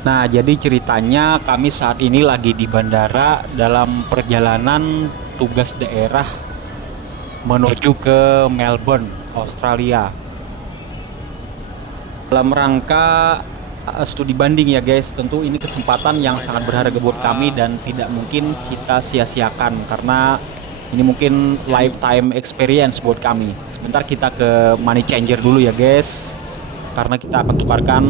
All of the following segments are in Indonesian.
Nah, jadi ceritanya kami saat ini lagi di bandara dalam perjalanan tugas daerah menuju ke Melbourne, Australia. Dalam rangka studi banding ya guys, tentu ini kesempatan yang sangat berharga buat kami dan tidak mungkin kita sia-siakan karena ini mungkin lifetime experience buat kami. Sebentar kita ke money changer dulu ya guys, karena kita akan tukarkan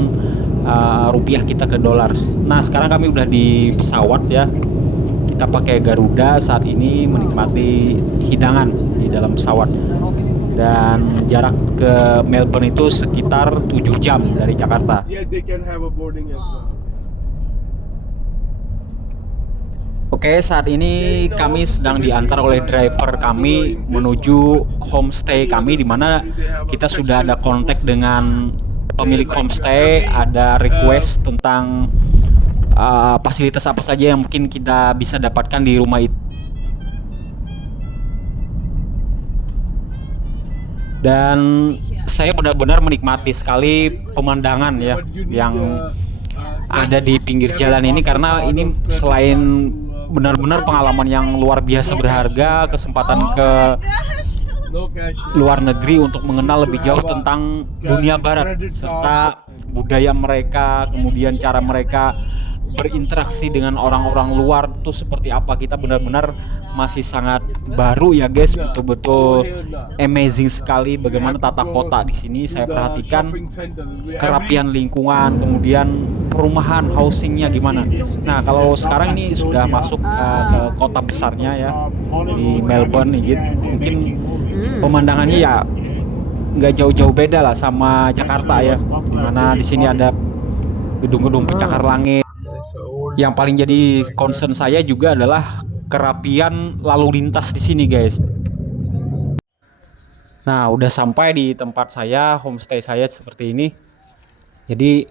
rupiah kita ke dolar. Nah, sekarang kami udah di pesawat ya. Kita pakai Garuda saat ini menikmati hidangan di dalam pesawat. Dan jarak ke Melbourne itu sekitar 7 jam dari Jakarta. Oke, saat ini kami sedang diantar oleh driver kami menuju homestay kami, di mana kita sudah ada kontak dengan pemilik homestay, ada request tentang fasilitas apa saja yang mungkin kita bisa dapatkan di rumah itu. Dan saya benar-benar menikmati sekali pemandangan ya yang ada di pinggir jalan ini, karena ini selain benar-benar pengalaman yang luar biasa berharga, kesempatan ke luar negeri untuk mengenal lebih jauh tentang dunia barat serta budaya mereka, kemudian cara mereka berinteraksi dengan orang-orang luar itu seperti apa. Kita benar-benar masih sangat baru ya guys, betul-betul amazing sekali bagaimana tata kota di sini. Saya perhatikan kerapian lingkungan, kemudian perumahan housingnya gimana. Nah, kalau sekarang ini sudah masuk ke kota besarnya ya di Melbourne nih, mungkin pemandangannya ya nggak jauh-jauh beda lah sama Jakarta ya, dimana di sini ada gedung-gedung pencakar langit. Yang paling jadi concern saya juga adalah kerapian lalu lintas di sini guys. Nah, udah sampai di tempat saya, homestay saya seperti ini. Jadi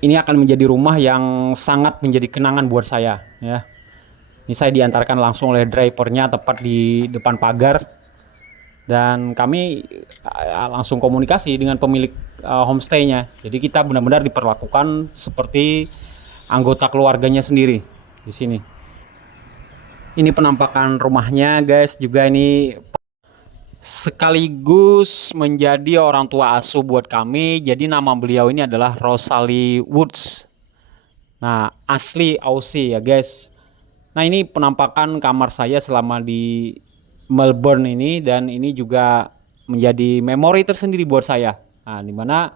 ini akan menjadi rumah yang sangat menjadi kenangan buat saya ya. Ini saya diantarkan langsung oleh drivernya tepat di depan pagar, dan kami langsung komunikasi dengan pemilik homestaynya. Jadi kita benar-benar diperlakukan seperti anggota keluarganya sendiri di sini. Ini penampakan rumahnya guys, juga ini sekaligus menjadi orang tua asuh buat kami. Jadi nama beliau ini adalah Rosalie Woods. Nah, asli Aussie ya guys. Nah, ini penampakan kamar saya selama di Melbourne ini, dan ini juga menjadi memori tersendiri buat saya. Nah, dimana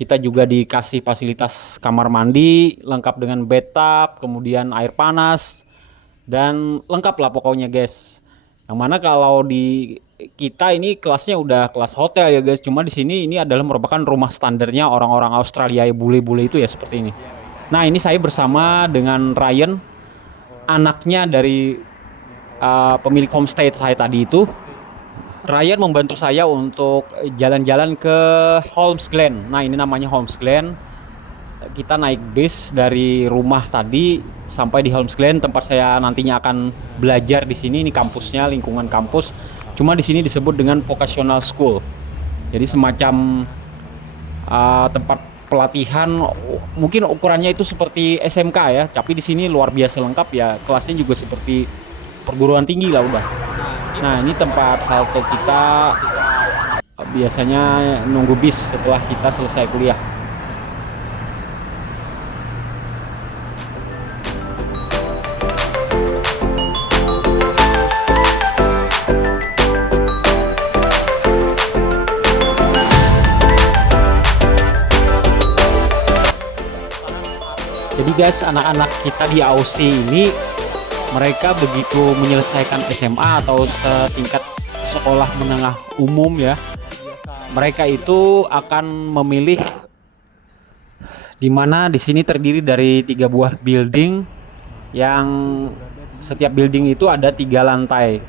kita juga dikasih fasilitas kamar mandi lengkap dengan bathtub, kemudian air panas, dan lengkap lah pokoknya guys. Yang mana kalau di kita ini kelasnya udah kelas hotel ya guys, cuma di sini ini adalah merupakan rumah standarnya orang-orang Australia, bule-bule itu ya seperti ini. Nah, ini saya bersama dengan Ryan, anaknya dari pemilik homestay saya tadi itu. Ryan membantu saya untuk jalan-jalan ke Holmes Glen. Nah, ini namanya Holmes Glen. Kita naik bis dari rumah tadi sampai di Holmes Glen, tempat saya nantinya akan belajar di sini. Ini kampusnya, lingkungan kampus. Cuma di sini disebut dengan vocational school. Jadi semacam tempat pelatihan, mungkin ukurannya itu seperti SMK ya, tapi di sini luar biasa lengkap ya. Kelasnya juga seperti perguruan tinggi lah udah. Nah, ini tempat halte kita biasanya nunggu bis setelah kita selesai kuliah. Jadi guys, anak-anak kita di Aussie ini, mereka begitu menyelesaikan SMA atau setingkat sekolah menengah umum ya, mereka itu akan memilih, dimana di sini terdiri dari 3 buah building, yang setiap building itu ada 3 lantai.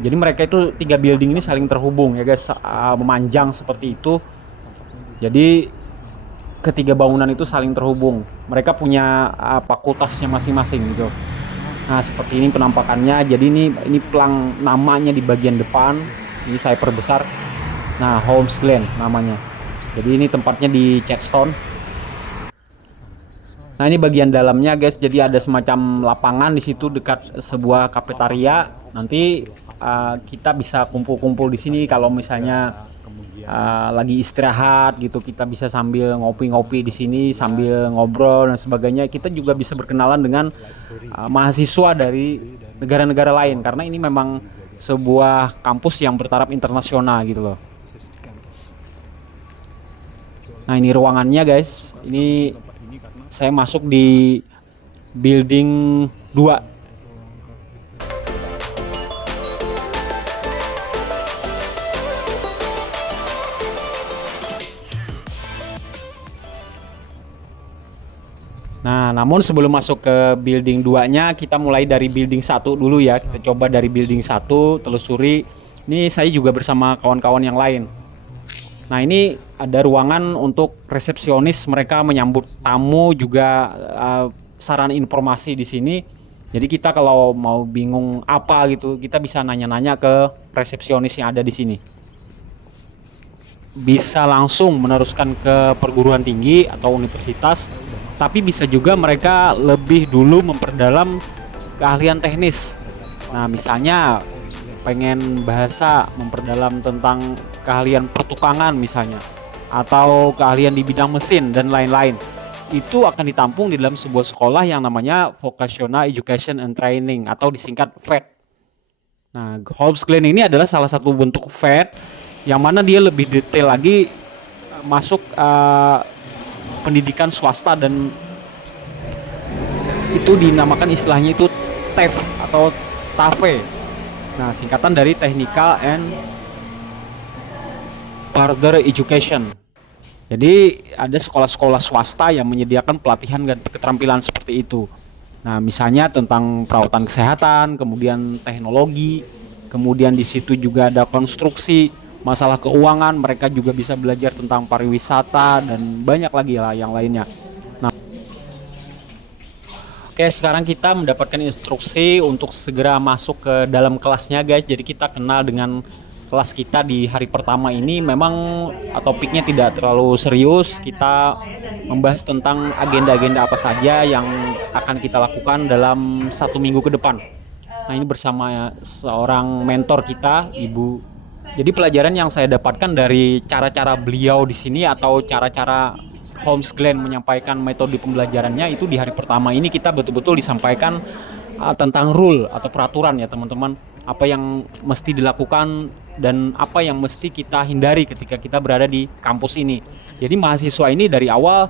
Jadi mereka itu 3 building ini saling terhubung ya guys, memanjang seperti itu. Jadi ketiga bangunan itu saling terhubung. Mereka punya fakultasnya masing-masing gitu. Nah, seperti ini penampakannya. Jadi ini pelang namanya di bagian depan. Ini saya perbesar. Nah, Holmes Glen namanya. Jadi ini tempatnya di Chadstone. Nah ini bagian dalamnya guys, jadi ada semacam lapangan di situ dekat sebuah kafetaria. Nanti kita bisa kumpul-kumpul di sini kalau misalnya lagi istirahat gitu, kita bisa sambil ngopi-ngopi di sini sambil ngobrol dan sebagainya. Kita juga bisa berkenalan dengan mahasiswa dari negara-negara lain karena ini memang sebuah kampus yang bertaraf internasional gitu loh. Nah ini ruangannya guys, ini saya masuk di building 2. Nah, namun sebelum masuk ke building 2-nya, kita mulai dari building 1 dulu ya. Kita coba dari building 1, telusuri. Ini saya juga bersama kawan-kawan yang lain. Nah, ini ada ruangan untuk resepsionis, mereka menyambut tamu juga saran informasi di sini. Jadi kita kalau mau bingung apa gitu, kita bisa nanya-nanya ke resepsionis yang ada di sini. Bisa langsung meneruskan ke perguruan tinggi atau universitas, tapi bisa juga mereka lebih dulu memperdalam keahlian teknis. Nah, misalnya pengen bahasa, memperdalam tentang keahlian pertukangan misalnya, atau keahlian di bidang mesin dan lain-lain. Itu akan ditampung di dalam sebuah sekolah yang namanya Vocational Education and Training atau disingkat VET. Nah, Holmes Glen ini adalah salah satu bentuk VET yang mana dia lebih detail lagi masuk pendidikan swasta dan itu dinamakan istilahnya itu TEF atau TAFE. Nah, singkatan dari Technical and Further Education. Jadi ada sekolah-sekolah swasta yang menyediakan pelatihan dan keterampilan seperti itu. Nah, misalnya tentang perawatan kesehatan, kemudian teknologi, kemudian di situ juga ada konstruksi, masalah keuangan, mereka juga bisa belajar tentang pariwisata dan banyak lagi lah yang lainnya. Nah, oke, sekarang kita mendapatkan instruksi untuk segera masuk ke dalam kelasnya guys. Jadi kita kenal dengan kelas kita di hari pertama ini. Memang topiknya tidak terlalu serius, kita membahas tentang agenda-agenda apa saja yang akan kita lakukan dalam 1 minggu ke depan. Nah, ini bersama seorang mentor kita, Ibu. Jadi pelajaran yang saya dapatkan dari cara-cara beliau di sini atau cara-cara Holmes Glen menyampaikan metode pembelajarannya itu di hari pertama ini kita betul-betul disampaikan tentang rule atau peraturan ya teman-teman, apa yang mesti dilakukan dan apa yang mesti kita hindari ketika kita berada di kampus ini. Jadi mahasiswa ini dari awal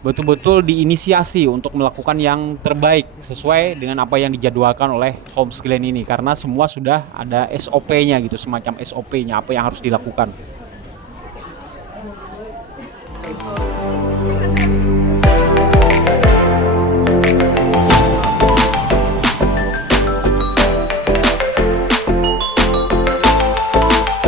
betul-betul diinisiasi untuk melakukan yang terbaik sesuai dengan apa yang dijadwalkan oleh Holmes Glen ini, karena semua sudah ada SOP-nya gitu, semacam SOP-nya apa yang harus dilakukan.